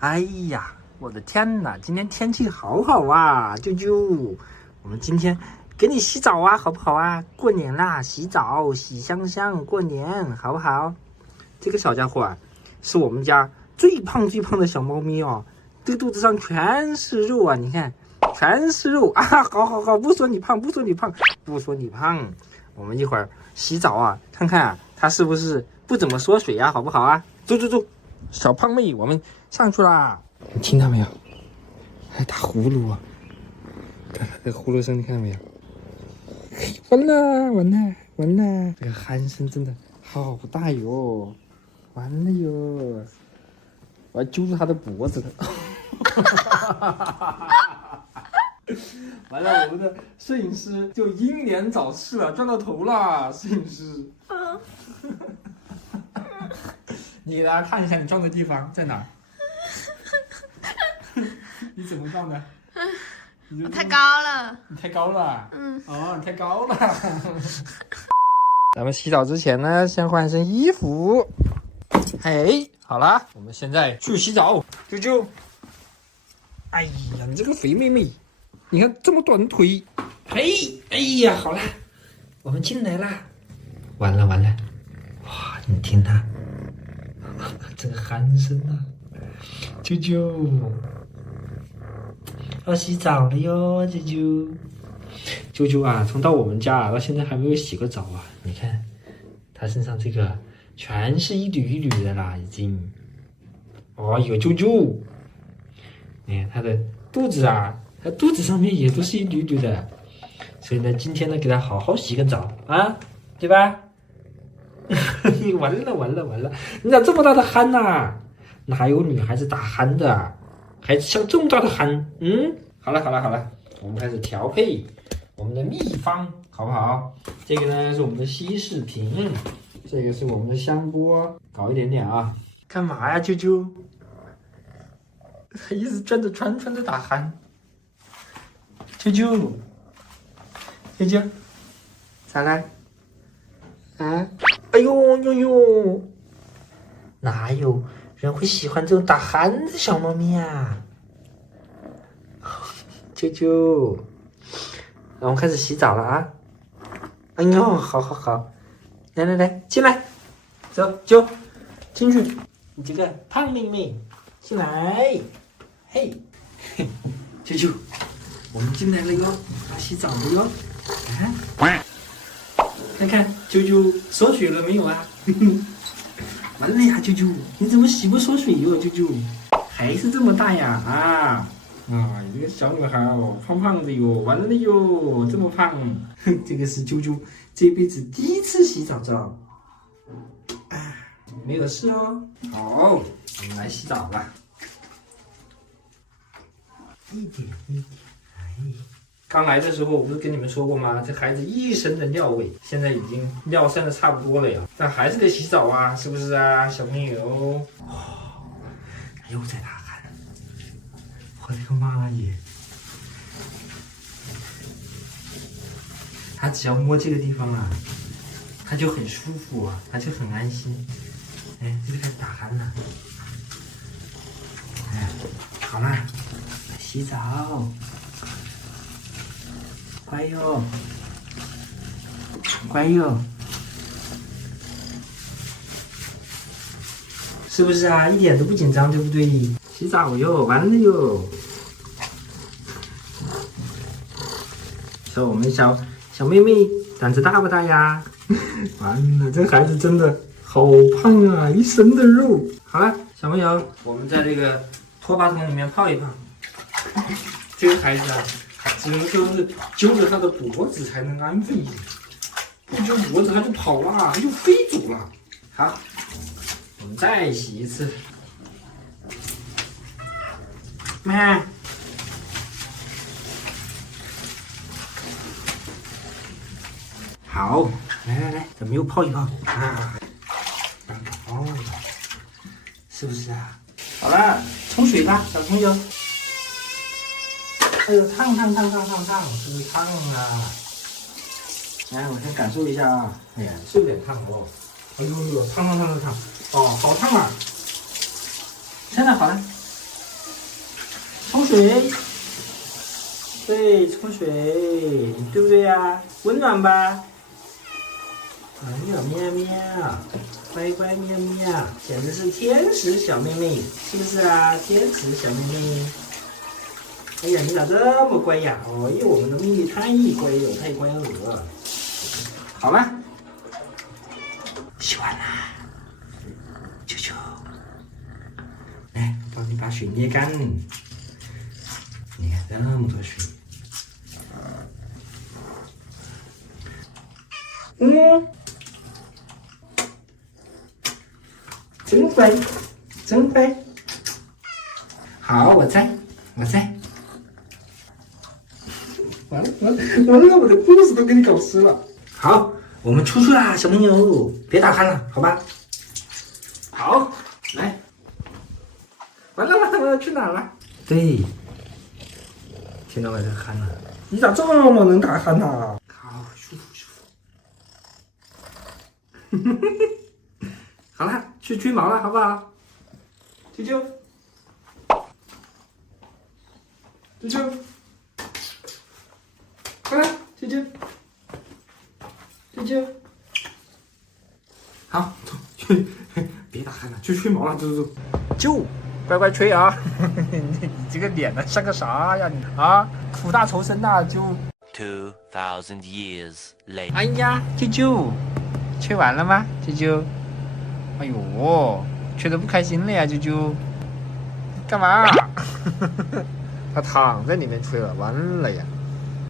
哎呀，我的天哪！今天天气好好啊，啾啾，我们今天给你洗澡啊，好不好啊？过年啦，洗澡洗香香，过年好不好？这个小家伙啊，是我们家最胖的小猫咪哦，这个肚子上全是肉啊，你看，全是肉啊！好，不说你胖，我们一会儿洗澡啊，看看啊，它是不是不怎么缩水啊，好不好啊？走，小胖妹，我们上去啦！你听到没有？还打呼噜啊！看这个呼噜声，你看到没有？完了！这个鼾声真的好大哟！完了哟！我要揪住他的脖子了！完了，我们的摄影师就英年早逝了，撞到头了，摄影师。你来看一下你撞的地方在哪？你怎么撞的？我太高了。你太高了。哦，你太高了。咱们洗澡之前呢，先换身衣服。嘿，好了，我们现在去洗澡。啾啾。哎呀，你这个肥妹妹，你看这么短的腿。嘿，哎呀，好了，我们进来啦。完了，哇，你听它。这个鼾声啊，啾啾，要洗澡了哟，啾啾啊，从到我们家到现在还没有洗过澡啊！你看，他身上这个全是一缕的啦，已经。哦哟，啾啾，你看他的肚子啊，他肚子上面也都是一缕的，所以呢，今天呢，给他好好洗个澡啊，对吧？完了！你咋这么大的鼾呐？哪有女孩子打鼾的？还像这么大的鼾？好了，我们开始调配我们的秘方，好不好？这个呢是我们的稀释瓶，这个是我们的香波，搞一点啊。干嘛呀，啾啾？他一直转着圈的打鼾。啾啾，咋了？啊？哎呦，哪有人会喜欢这种打鼾的小猫咪啊？啾啾，我们开始洗澡了啊！哎呦，好，来，进来，走，啾，进去，你这个胖妹妹，进来，嘿，啾啾，我们进来了哟，要洗澡了哟，啊！看啾啾缩水了没有啊？完了呀，啾啾，你怎么洗不缩水哟？啾啾，还是这么大呀？你这个小女孩哦，胖的哟，完了哟，这么胖。这个是啾啾这辈子第一次洗澡澡，没有事哦。好，我们来洗澡了。一点，刚来的时候我不是跟你们说过吗？这孩子一身的尿味，现在已经尿渗的差不多了呀，但还是得洗澡啊，是不是啊，小朋友？又在打鼾，我的个妈耶！他只要摸这个地方啊，他就很舒服啊，他就很安心。这就开始打鼾了。好啦，洗澡。乖哟，是不是啊？一点都不紧张，对不对？洗澡哟，完了哟。说我们小妹妹胆子大不大呀？完了，这孩子真的好胖啊，一身的肉。好了，小朋友，我们在这个拖把桶里面泡一泡。这个孩子啊，只能说是揪着他的脖子才能安分一点，不揪脖子他就跑了，他就飞走了。好，我们再洗一次。妈，好，来，咱们又泡一泡啊！哦，是不是啊？好了，冲水吧，小朋友。哎呦，烫，是不是烫啊？来，我先感受一下啊。哎呀，是有点烫哦。哎呦，烫，哦，好烫啊！现在好了，冲水，对，冲水，对不对呀？温暖吧？喵喵喵，乖乖喵喵，简直是天使小妹妹，是不是啊？天使小妹妹。哎呀，你咋这么乖呀？哦，因为我们的妹妹太乖了，太乖了。好了，洗完啦，球球，来，我帮你把水捏干。你看这么多水。真乖，真乖。好，我在。完了，我的故事都给你搞湿了。好，我们出去啦，小朋友，别打鼾了，好吧？好，来。完了，去哪儿了？对，听到我在鼾了。你咋这么能打鼾呢？好，舒服。好了，去吹毛了，好不好？啾啾，快来，啾啾，好，去，别打鼾了，去吹毛了，啾，乖乖吹啊！你这个脸呢，像个啥呀你啊？苦大仇深呐，就。2000 years later。哎呀，啾，吹完了吗？啾，哎呦，吹得不开心了呀，啾，干嘛？他躺在里面吹了，完了呀。